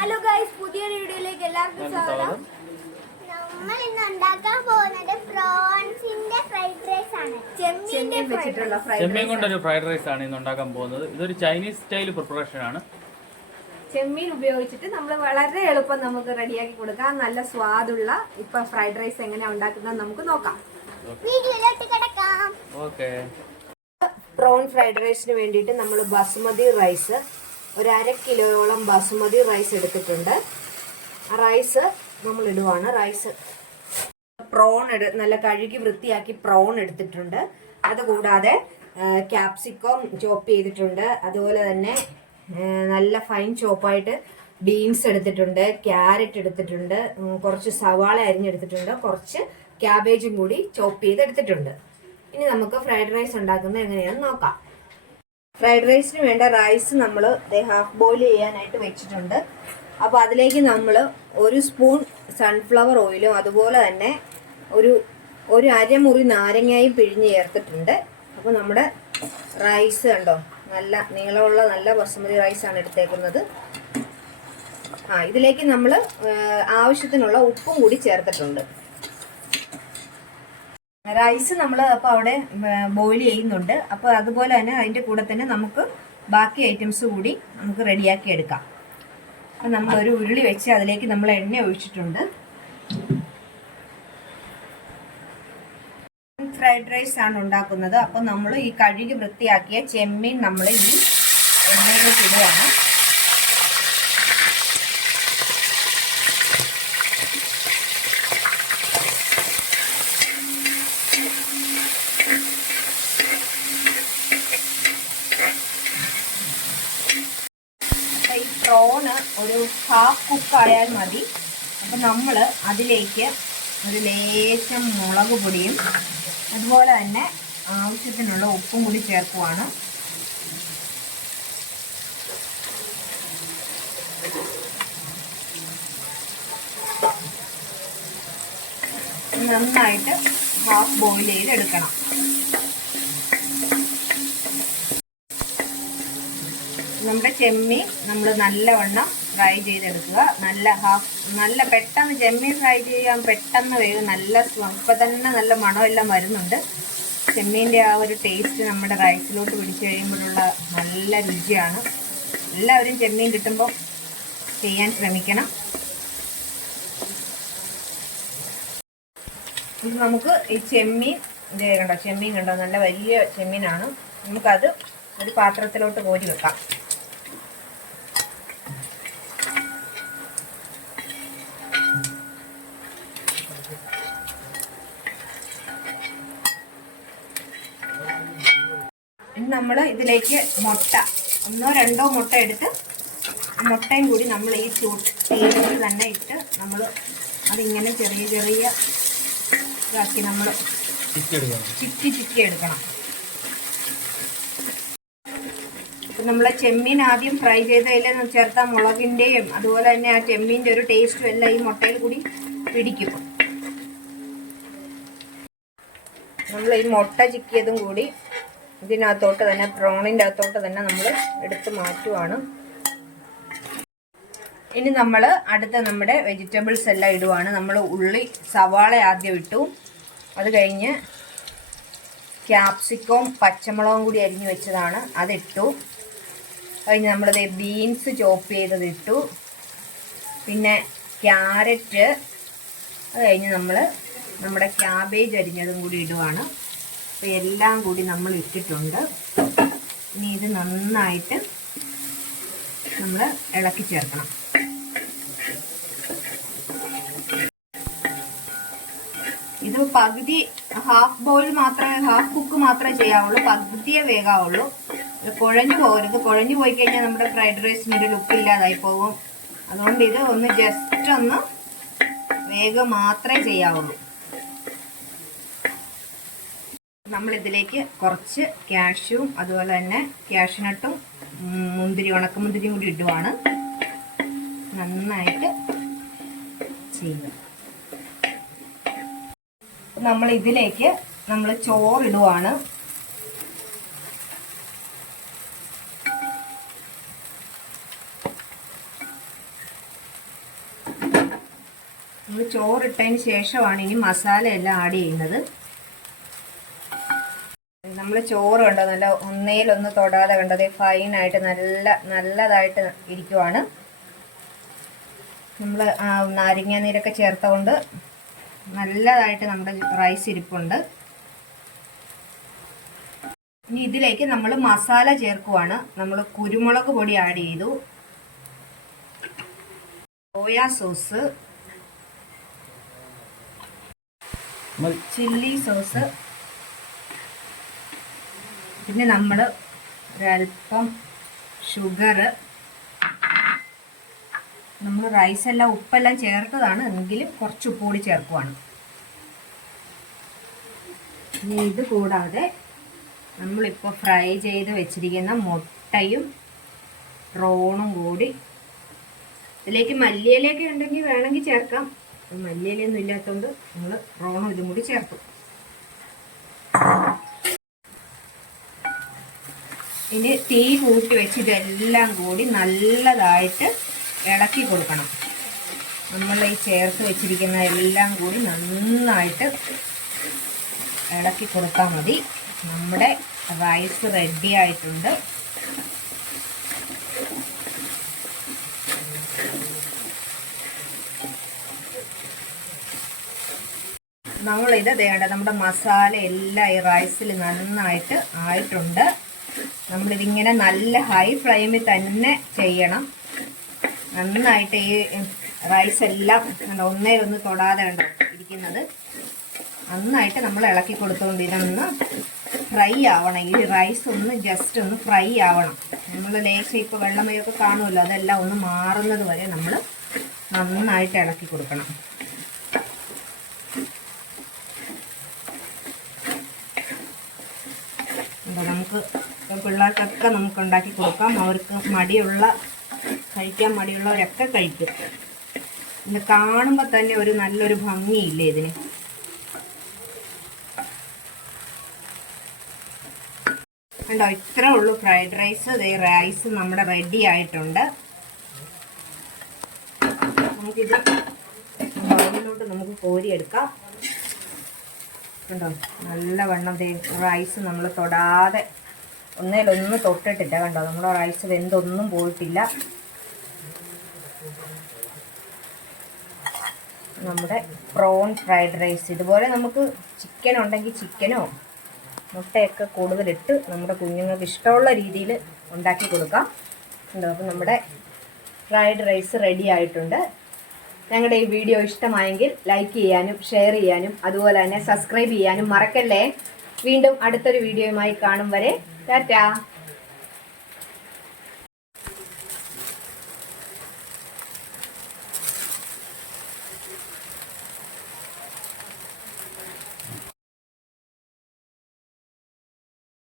Hello guys, പുതിയ വീഡിയോയിലേക്ക് എല്ലാവർക്കും സ്വാഗതം. നമ്മൾ ഇന്ന് ഉണ്ടാക്കാൻ പോകുന്നത് പ്രോൺസിന്റെ ഫ്രൈഡ് റൈസ് ആണ്. ചെമ്മീൻ കൊണ്ടൊരു ഫ്രൈഡ് റൈസ് ആണ് ഇന്ന് ഉണ്ടാക്കാൻ പോകുന്നത്. ഇതൊരു ചൈനീസ് സ്റ്റൈൽ പ്രിപ്പറേഷൻ ആണ്. ചെമ്മീൻ ഉപയോഗിച്ചിട്ട് നമ്മൾ വളരെ എളുപ്പം നമുക്ക് റെഡിയാക്കി കൊടുക്കാം. നല്ല സ്വാദുള്ള ഇപ്പൊ ഫ്രൈഡ് റൈസ് എങ്ങനെയാ ഉണ്ടാക്കുന്നത് നമുക്ക് നോക്കാം. വീഡിയോയിലോട്ട് കിടക്കാം. ഓക്കേ. പ്രോൺ ഫ്രൈഡ് റൈസിന് വേണ്ടിയിട്ട് നമ്മൾ ബസുമതി റൈസ് ഒരു 1/2 കിലോയോളം ബസുമതി റൈസ് എടുത്തിട്ടുണ്ട്. ആ റൈസ് നമ്മൾ ഇടുവാണ്. റൈസ് പ്രോൺ നല്ല കഴുകി വൃത്തിയാക്കി പ്രോൺ എടുത്തിട്ടുണ്ട്. അതുകൂടാതെ ക്യാപ്സിക്കം ചോപ്പ് ചെയ്തിട്ടുണ്ട്. അതുപോലെ തന്നെ നല്ല ഫൈൻ ചോപ്പായിട്ട് ബീൻസ് എടുത്തിട്ടുണ്ട്, ക്യാരറ്റ് എടുത്തിട്ടുണ്ട്, കുറച്ച് സവാള അരിഞ്ഞെടുത്തിട്ടുണ്ട്, കുറച്ച് ക്യാബേജും കൂടി ചോപ്പ് ചെയ്ത് എടുത്തിട്ടുണ്ട്. ഇനി നമുക്ക് ഫ്രൈഡ് റൈസ് ഉണ്ടാക്കുന്നത് എങ്ങനെയാണെന്ന് നോക്കാം. ഫ്രൈഡ് റൈസിന് വേണ്ട റൈസ് നമ്മൾ ഹാഫ് ബോയിൽ ചെയ്യാനായിട്ട് വെച്ചിട്ടുണ്ട്. അപ്പോൾ അതിലേക്ക് നമ്മൾ 1 സ്പൂൺ സൺഫ്ലവർ ഓയിലും അതുപോലെ തന്നെ ഒരു അരമുറി നാരങ്ങയും പിഴിഞ്ഞ് ചേർത്തിട്ടുണ്ട്. അപ്പോൾ നമ്മുടെ റൈസ് കണ്ടോ, നല്ല നീളമുള്ള നല്ല ബസുമതി റൈസാണ് എടുത്തേക്കുന്നത്. ഇതിലേക്ക് നമ്മൾ ആവശ്യത്തിനുള്ള ഉപ്പും കൂടി ചേർത്തിട്ടുണ്ട്. റൈസ് നമ്മൾ അപ്പോൾ അവിടെ ബോയിൽ ചെയ്യുന്നുണ്ട്. അപ്പോൾ അതുപോലെ തന്നെ അതിൻ്റെ കൂടെ തന്നെ നമുക്ക് ബാക്കി ഐറ്റംസ് കൂടി നമുക്ക് റെഡിയാക്കി എടുക്കാം. അപ്പം നമ്മൾ ഒരു ഉരുളി വെച്ച് അതിലേക്ക് നമ്മൾ എണ്ണ ഒഴിച്ചിട്ടുണ്ട്. ഫ്രൈഡ് റൈസ് ആണ് ഉണ്ടാക്കുന്നത്. അപ്പോൾ നമ്മൾ ഈ കഴുകി വൃത്തിയാക്കിയ ചെമ്മീൻ നമ്മൾ ഈ എണ്ണയിലേക്ക് ഇടുകയാണ്. ഈ പ്രോണ് ഒരു ഹാഫ് കുക്ക് ആയാൽ മതി. അപ്പം നമ്മൾ അതിലേക്ക് ഒരു ലേശം മുളക് പൊടിയും അതുപോലെ തന്നെ ആവശ്യത്തിനുള്ള ഉപ്പും കൂടി ചേർക്കുവാണ്. നന്നായിട്ട് ഹാഫ് ബോയിൽ ചെയ്തെടുക്കണം. നമ്മുടെ ചെമ്മീൻ നമ്മൾ നല്ലവണ്ണം ഫ്രൈ ചെയ്തെടുക്കുക. നല്ല പെട്ടെന്ന് ചെമ്മീൻ ഫ്രൈ ചെയ്യാൻ പെട്ടെന്ന് വേഗം ഇപ്പം തന്നെ നല്ല മണമെല്ലാം വരുന്നുണ്ട്. ചെമ്മീൻ്റെ ആ ഒരു ടേസ്റ്റ് നമ്മുടെ റൈസിലോട്ട് പിടിച്ചു കഴിയുമ്പോഴുള്ള നല്ല രുചിയാണ്. എല്ലാവരും ചെമ്മീൻ കിട്ടുമ്പോൾ ചെയ്യാൻ ശ്രമിക്കണം. ഇത് നമുക്ക് ഈ ചെമ്മീൻ കണ്ടോ നല്ല വലിയ ചെമ്മീനാണ്. നമുക്കത് ഒരു പാത്രത്തിലോട്ട് കോരി വെക്കാം. നമ്മൾ ഇതിലേക്ക് മുട്ട 1-2 മുട്ട എടുത്ത് മുട്ടയും കൂടി നമ്മൾ ഈ തീയിൽ തന്നെ ഇട്ട് നമ്മൾ അതിങ്ങനെ ചെറിയ ഇതാക്കി നമ്മൾ ചിക്കി എടുക്കണം. നമ്മളെ ചെമ്മീൻ ആദ്യം ഫ്രൈ ചെയ്തതിൽ ചേർത്ത മുളകിൻ്റെയും അതുപോലെ തന്നെ ആ ചെമ്മീൻ്റെ ഒരു ടേസ്റ്റും എല്ലാം ഈ മുട്ടയിൽ കൂടി പിടിക്കും. നമ്മൾ ഈ മുട്ട ചിക്കിയതും കൂടി ഇതിനകത്തോട്ട് തന്നെ പ്രോണിൻ്റെ അകത്തോട്ട് തന്നെ നമ്മൾ എടുത്ത് മാറ്റുവാണ്. ഇനി നമ്മൾ അടുത്ത നമ്മുടെ വെജിറ്റബിൾസ് എല്ലാം ഇടുവാണ്. നമ്മൾ സവാള ആദ്യം ഇട്ടു. അത് കഴിഞ്ഞ് ക്യാപ്സിക്കവും പച്ചമുളകും കൂടി അരിഞ്ഞു വെച്ചതാണ്, അതിട്ടു. കഴിഞ്ഞ് നമ്മളത് ബീൻസ് ചോപ്പ് ചെയ്തത് ഇട്ടു. പിന്നെ ക്യാരറ്റ്, അത് കഴിഞ്ഞ് നമ്മുടെ ക്യാബേജ് അരിഞ്ഞതും കൂടി ഇടുവാണ്. അപ്പോൾ എല്ലാം കൂടി നമ്മൾ ഇട്ടിട്ടുണ്ട്. ഇനി ഇത് നന്നായിട്ട് നമ്മൾ ഇളക്കി ചേർക്കണം. ഇത് പകുതി ഹാഫ് കുക്ക് മാത്രമേ ചെയ്യാവുള്ളൂ. പകുതിയേ വേകാവുള്ളൂ. കുഴഞ്ഞു പോകരുത്. കുഴഞ്ഞു പോയി കഴിഞ്ഞാൽ നമ്മുടെ ഫ്രൈഡ് റൈസിന് ഒരു ലുക്ക് ഇല്ലാതായി പോകും. അതുകൊണ്ട് ഇത് ജസ്റ്റ് ഒന്ന് വേഗം മാത്രമേ ചെയ്യാവുള്ളൂ. നമ്മളിതിലേക്ക് കുറച്ച് കാഷ്യൂവും അതുപോലെ തന്നെ കാഷ്യൂനട്ടും ഉണക്കമുന്തിരിയും കൂടി ഇടുവാണ്. നന്നായിട്ട് ചെയ്യുക. നമ്മൾ ഇതിലേക്ക് ചോറിടുവാണ്. നമ്മൾ ചോറിട്ടതിന് ശേഷമാണ് ഇനി മസാല എല്ലാം ആഡ് ചെയ്യുന്നത്. നമ്മൾ ചോറ് കണ്ടോ, നല്ല ഒന്നേലൊന്ന് തൊടാതെ കണ്ടത് ഫൈനായിട്ട് നല്ലതായിട്ട് ഇരിക്കുവാണ്. നമ്മൾ നാരങ്ങ നീരൊക്കെ ചേർത്തുകൊണ്ട് നല്ലതായിട്ട് നമ്മുടെ റൈസ് ഇരിപ്പുണ്ട്. ഇനി ഇതിലേക്ക് നമ്മൾ മസാല ചേർക്കുവാണ്. നമ്മൾ കുരുമുളക് പൊടി ആഡ് ചെയ്തു, സോയാ സോസ്, ചില്ലി സോസ്, പിന്നെ നമ്മൾ ഒരല്പം ഷുഗർ. നമ്മൾ റൈസെല്ലാം ഉപ്പെല്ലാം ചേർത്തതാണ്, എങ്കിലും കുറച്ച് ഉപ്പ് കൂടി ചേർക്കുവാണ്. ഇനി ഇത് കൂടാതെ നമ്മളിപ്പോൾ ഫ്രൈ ചെയ്ത് വെച്ചിരിക്കുന്ന മുട്ടയും പ്രോണും കൂടി ഇതിലേക്ക് മല്ലിയിലയൊക്കെ ഉണ്ടെങ്കിൽ വേണമെങ്കിൽ ചേർക്കാം. മല്ലിയിലൊന്നും ഇല്ലാത്തതുകൊണ്ട് നമ്മൾ പ്രോണും ഇതും കൂടി ചേർത്തു. ഇനി തീ കൂട്ടി വെച്ച് ഇതെല്ലാം കൂടി നല്ലതായിട്ട് ഇളക്കി കൊടുക്കണം. നമ്മൾ ഈ ചേർത്ത് വെച്ചിരിക്കുന്ന എല്ലാം കൂടി നന്നായിട്ട് ഇളക്കി കൊടുത്താൽ മതി. നമ്മുടെ റൈസ് റെഡി ആയിട്ടുണ്ട്. നമ്മളിത് വേണ്ട, നമ്മുടെ മസാല എല്ലാം ഈ റൈസിൽ നന്നായിട്ട് ആയിട്ടുണ്ട്. നമ്മളിതിങ്ങനെ നല്ല ഹൈ ഫ്ലെയിമിൽ തന്നെ ചെയ്യണം. നന്നായിട്ട് ഈ റൈസ് എല്ലാം ഒന്നേലൊന്ന് തൊടാതെ കണ്ടോ ഇരിക്കുന്നത്. നന്നായിട്ട് നമ്മൾ ഇളക്കി കൊടുത്തുകൊണ്ട് ഇതൊന്ന് ഫ്രൈ ആവണം. ഈ റൈസ് ഒന്ന് ജസ്റ്റ് ഒന്ന് ഫ്രൈ ആവണം. നമ്മൾ ലേശം ഇപ്പോൾ വെള്ളമയൊക്കെ കാണുമല്ലോ, അതെല്ലാം ഒന്ന് മാറുന്നത് വരെ നമ്മൾ നന്നായിട്ട് ഇളക്കി കൊടുക്കണം. നമുക്ക് പിള്ളേർക്കൊക്കെ നമുക്ക് ഉണ്ടാക്കി കൊടുക്കാം. അവർക്ക് കഴിക്കാൻ മടിയുള്ളവരൊക്കെ കഴിക്കും. ഇത് കാണുമ്പോൾ തന്നെ ഒരു നല്ലൊരു ഭംഗിയില്ലേ ഇതിന്. കണ്ടോ, ഇത്രേ ഉള്ളൂ ഫ്രൈഡ് റൈസ്. റൈസ് നമ്മുടെ റെഡി ആയിട്ടുണ്ട്. നമുക്കിത് ബൗളിലോട്ട് നമുക്ക് കോരിയെടുക്കാം. കണ്ടോ, നല്ലവണ്ണം റൈസ് നമ്മൾ തൊടാതെ ഒന്നേലൊന്ന് തൊട്ടിട്ടില്ല. കണ്ടോ, നമ്മുടെ റൈസ് വെന്തൊന്നും പോയിട്ടില്ല. നമ്മുടെ പ്രോൺ ഫ്രൈഡ് റൈസ്. ഇതുപോലെ നമുക്ക് ചിക്കൻ ഉണ്ടെങ്കിൽ ചിക്കനോ മുട്ടയൊക്കെ കൂടുതലിട്ട് നമ്മുടെ കുഞ്ഞുങ്ങൾക്ക് ഇഷ്ടമുള്ള രീതിയിൽ ഉണ്ടാക്കി കൊടുക്കാം. ഉണ്ടോ, അപ്പോൾ നമ്മുടെ ഫ്രൈഡ് റൈസ് റെഡി ആയിട്ടുണ്ട്. ഞങ്ങളുടെ ഈ വീഡിയോ ഇഷ്ടമായെങ്കിൽ ലൈക്ക് ചെയ്യാനും ഷെയർ ചെയ്യാനും അതുപോലെ തന്നെ സബ്സ്ക്രൈബ് ചെയ്യാനും മറക്കല്ലേ. വീണ്ടും അടുത്തൊരു വീഡിയോയുമായി കാണും വരെ ടാറ്റാ.